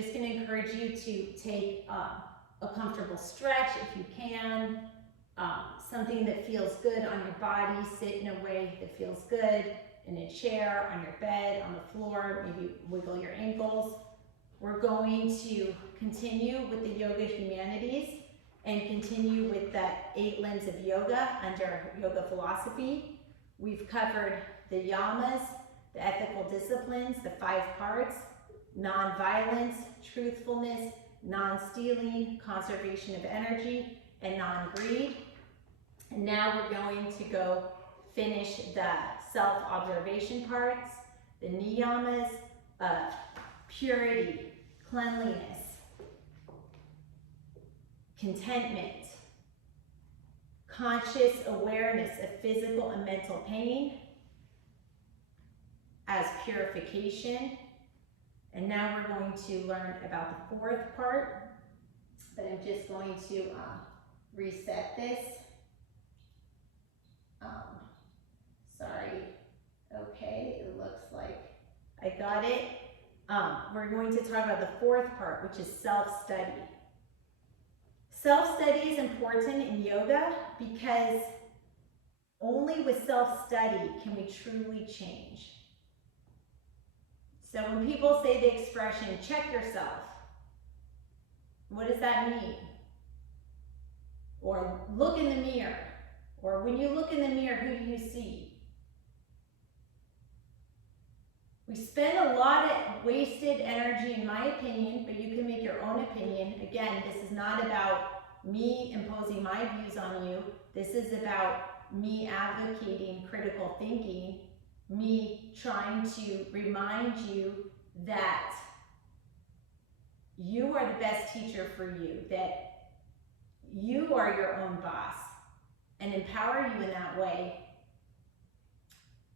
just going to encourage you to take a comfortable stretch if you can, something that feels good on your body. Sit in a way that feels good, in a chair, on your bed, on the floor, maybe wiggle your ankles. We're going to continue with the Yoga Humanities and continue with the 8 limbs of yoga under yoga philosophy. We've covered the yamas, the ethical disciplines, the 5 parts, non-violence, truthfulness, non-stealing, conservation of energy, and non-greed. And now we're going to go finish the self-observation parts, the niyamas of purity, cleanliness, contentment, conscious awareness of physical and mental pain as purification. And now we're going to learn about the 4th part, but I'm just going to reset this. Sorry. Okay, it looks like I got it. We're going to talk about the 4th part, which is self-study. Self-study is important in yoga because only with self-study can we truly change. So when people say the expression, check yourself, what does that mean? Or look in the mirror. Or when you look in the mirror, who do you see? We spend a lot of wasted energy, in my opinion, but you can make your own opinion. Again, this is not about me imposing my views on you. This is about me advocating critical thinking, me trying to remind you that you are the best teacher for you, that you are your own boss, and empower you in that way.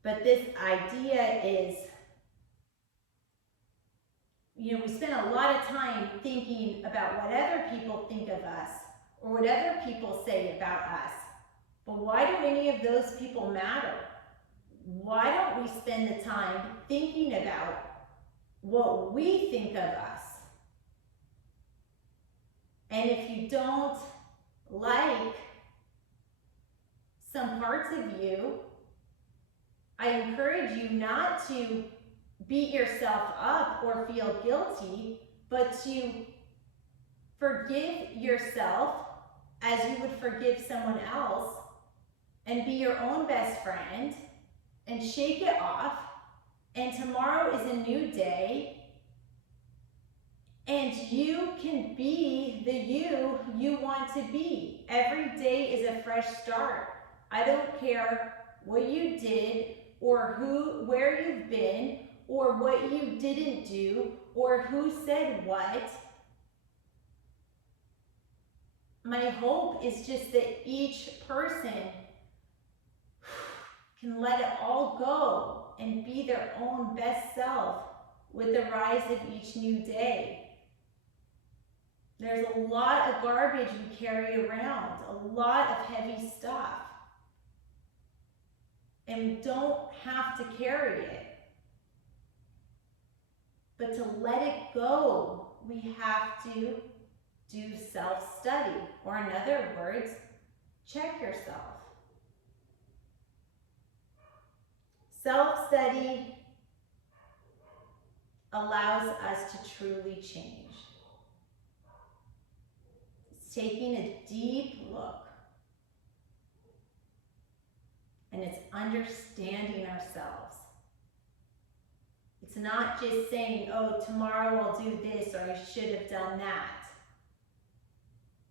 But this idea is, you know, we spend a lot of time thinking about what other people think of us or what other people say about us. But why do any of those people matter? Why don't we spend the time thinking about what we think of us? And if you don't like some parts of you, I encourage you not to beat yourself up or feel guilty, but to forgive yourself as you would forgive someone else and be your own best friend and shake it off. And tomorrow is a new day and you can be the you want to be. Every day is a fresh start. I don't care what you did or where you've been or what you didn't do or who said what. My hope is just that each person can let it all go and be their own best self with the rise of each new day. There's a lot of garbage we carry around, a lot of heavy stuff. And we don't have to carry it. But to let it go, we have to do self-study, or in other words, check yourself. Self-study allows us to truly change. It's taking a deep look, and it's understanding ourselves. It's not just saying, oh, tomorrow I'll do this, or I should have done that.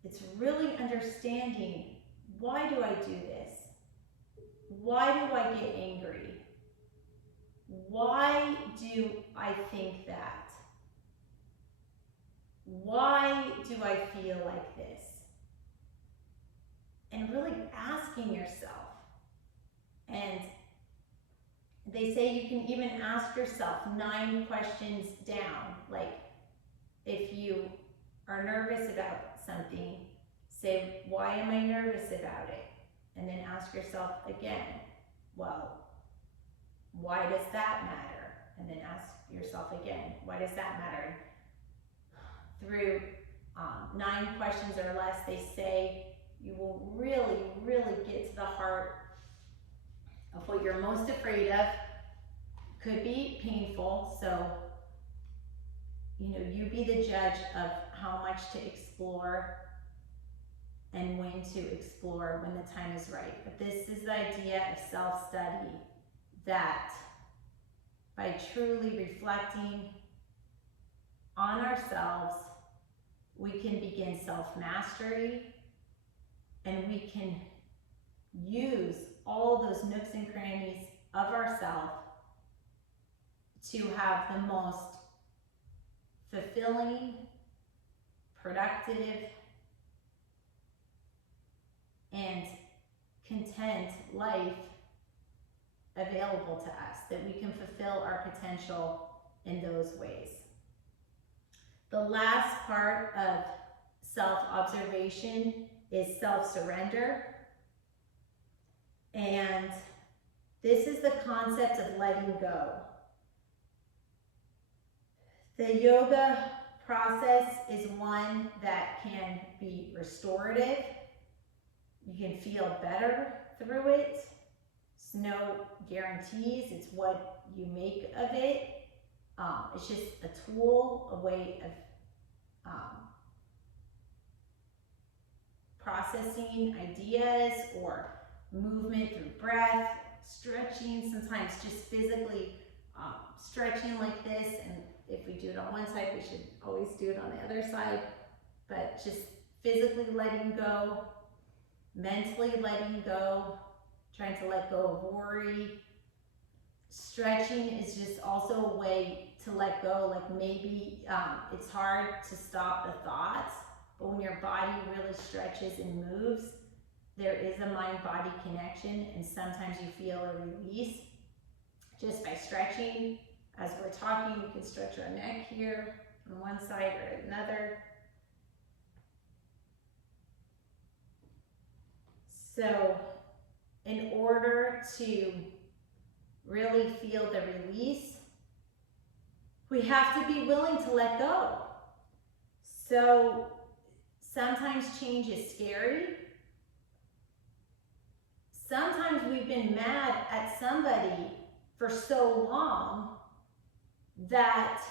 It's really understanding, why do I do this? Why do I get angry? Why do I think that? Why do I feel like this? And really asking yourself. And they say you can even ask yourself 9 questions down. Like, if you are nervous about something, say, why am I nervous about it? And then ask yourself again, well, why does that matter? And then ask yourself again, why does that matter? through 9 questions or less, they say you will really, really get to the heart of what you're most afraid of. Could be painful, so you be the judge of how much to explore and when to explore when the time is right. But this is the idea of self-study, that by truly reflecting on ourselves, we can begin self-mastery, and we can use all those nooks and crannies of ourselves to have the most fulfilling, productive, and content life available to us, that we can fulfill our potential in those ways. The last part of self-observation is self-surrender. And this is the concept of letting go. The yoga process is one that can be restorative. You can feel better through it. There's no guarantees. It's what you make of it. It's just a tool, a way of processing ideas or movement through breath, stretching, sometimes just physically stretching like this. And if we do it on one side, we should always do it on the other side. But just physically letting go, mentally letting go, trying to let go of worry. Stretching is just also a way to let go. Like maybe it's hard to stop the thoughts, but when your body really stretches and moves, there is a mind-body connection, and sometimes you feel a release just by stretching. As we're talking, we can stretch our neck here on one side or another. So in order to really feel the release, we have to be willing to let go. So sometimes change is scary. Sometimes we've been mad at somebody for so long that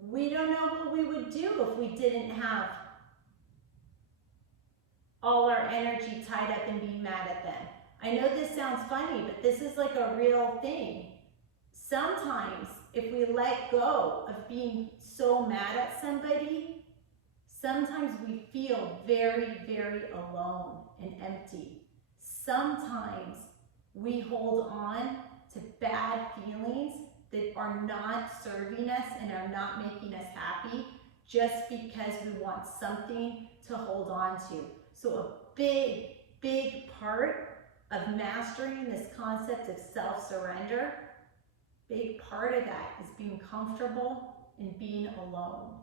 we don't know what we would do if we didn't have all our energy tied up in being mad at them. I know this sounds funny, but this is like a real thing. Sometimes if we let go of being so mad at somebody, sometimes we feel very, very alone and empty. Sometimes we hold on to bad feelings that are not serving us and are not making us happy just because we want something to hold on to. So a big, big part of mastering this concept of self-surrender, big part of that is being comfortable in being alone,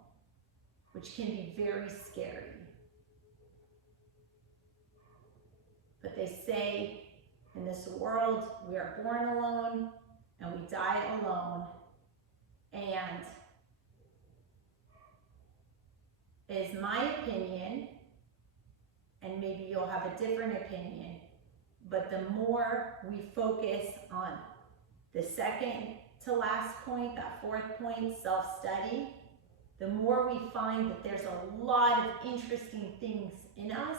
which can be very scary. But they say in this world, we are born alone and we die alone. And it is my opinion, and maybe you'll have a different opinion, but the more we focus on the second to last point, that fourth point, self-study, the more we find that there's a lot of interesting things in us,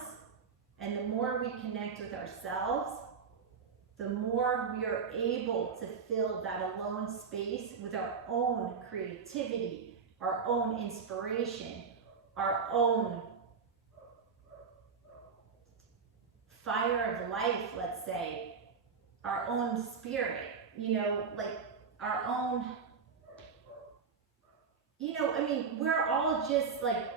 and the more we connect with ourselves, the more we are able to fill that alone space with our own creativity, our own inspiration, our own fire of life, let's say, our own spirit, like our own, we're all just like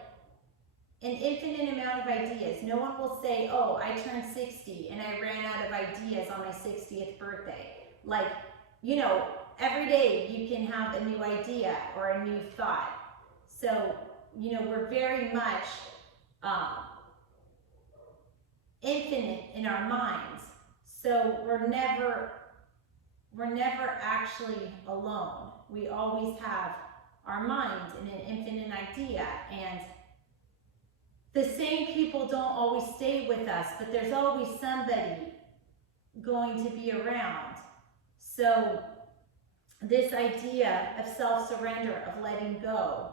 an infinite amount of ideas. No one will say, oh, I turned 60 and I ran out of ideas on my 60th birthday. Like, every day you can have a new idea or a new thought. So, we're very much infinite in our minds. So we're never actually alone. We always have our mind and an infinite idea. And the same people don't always stay with us, but there's always somebody going to be around. So this idea of self-surrender, of letting go,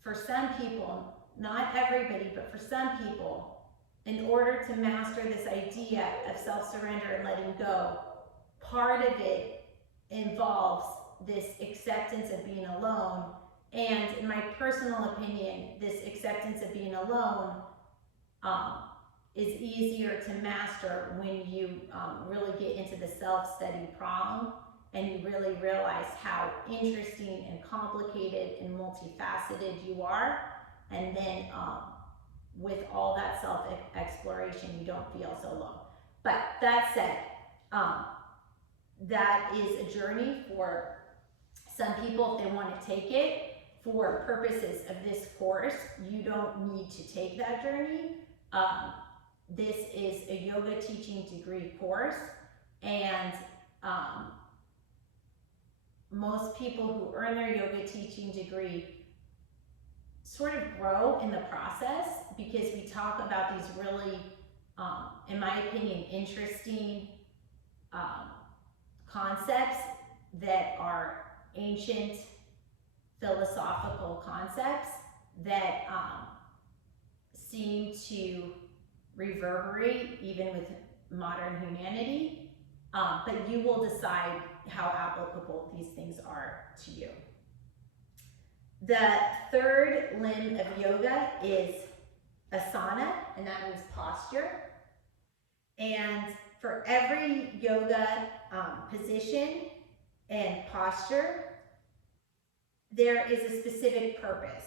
for some people, not everybody, but for some people, in order to master this idea of self-surrender and letting go, part of it involves this acceptance of being alone. And in my personal opinion, this acceptance of being alone is easier to master when you really get into the self-study prong and you really realize how interesting and complicated and multifaceted you are. And then with all that self-exploration, you don't feel so alone. But that said, that is a journey for some people if they want to take it. For purposes of this course, you don't need to take that journey. This is a yoga teaching degree course, and most people who earn their yoga teaching degree sort of grow in the process, because we talk about these really, in my opinion, interesting concepts that are ancient philosophical concepts that seem to reverberate even with modern humanity, but you will decide how applicable these things are to you. The third limb of yoga is asana, and that means posture. And for every yoga position and posture, there is a specific purpose.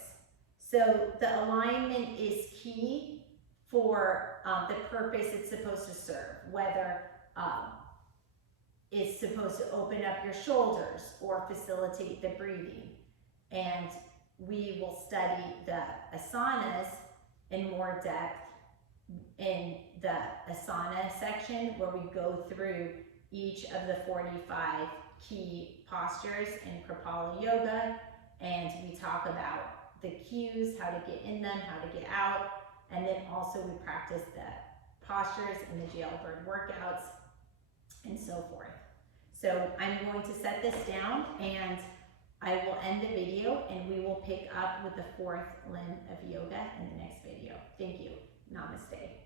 So the alignment is key for the purpose it's supposed to serve, whether it's supposed to open up your shoulders or facilitate the breathing. And we will study the asanas in more depth in the asana section, where we go through each of the 45 key postures in Kripalu Yoga, and we talk about the cues, how to get in them, how to get out, and then also we practice the postures and the jailbird workouts and so forth. So I'm going to set this down and I will end the video, and we will pick up with the fourth limb of yoga in the next video. Thank you. Namaste.